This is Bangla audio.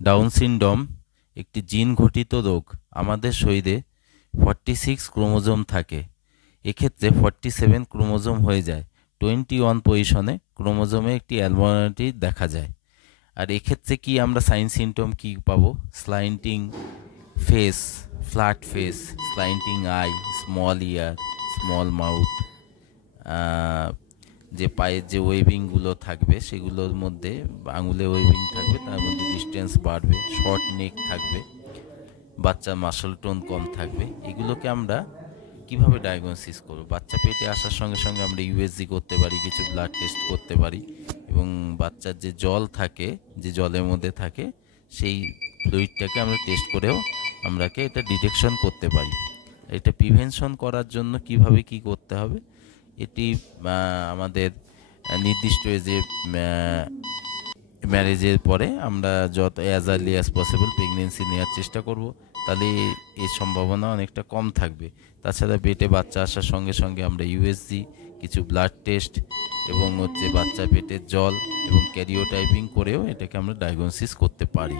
ডাউন সিনড্রোম একটি জিন ঘটিত রোগ। আমাদের শরীরে 46 ক্রোমোজোম থাকে, এক্ষেত্রে 47 ক্রোমোজোম হয়ে যায়। 21 পজিশনে ক্রোমোজোমে একটি অ্যাবনর্মালিটি দেখা যায়। আর এক্ষেত্রে কি আমরা সাইন সিমটম কি পাবো? Slanting face, flat face, slanting eye, small ear, small mouth, যে পায়ের যে ওয়েভিংগুলো থাকবে সেগুলোর মধ্যে আঙুলে ওয়েভিং থাকবে, তার মধ্যে ডিস্টেন্স বাড়বে, শর্ট নেক থাকবে, বাচ্চার মাসল টোন কম থাকবে। এগুলোকে আমরা কিভাবে ডায়াগনোসিস করব? বাচ্চা পেটে আসার সঙ্গে সঙ্গে আমরা ইউএসজি করতে পারি, কিছু ব্লাড টেস্ট করতে পারি, এবং বাচ্চার যে জল থাকে, যে জলের মধ্যে থাকে, সেই ফ্লুইডটাকে আমরা টেস্ট করেও আমরাকে এটা ডিটেকশন করতে পারি। এটা প্রিভেনশন করার জন্য কিভাবে কি করতে হবে, এটি আমাদের নির্দিষ্ট এজে ম্যারেজের পরে আমরা যত as early as possible pregnancy নেওয়ার চেষ্টা করব, তাহলে এর সম্ভাবনা অনেকটা কম থাকবে। তাছাড়া পেটে বাচ্চা আসার সঙ্গে সঙ্গে আমরা ইউএসজি, কিছু ব্লাড টেস্ট এবং বাচ্চা পেটের জল এবং ক্যারিওটাইপিং করেও এটাকে আমরা ডায়াগনোসিস করতে পারি।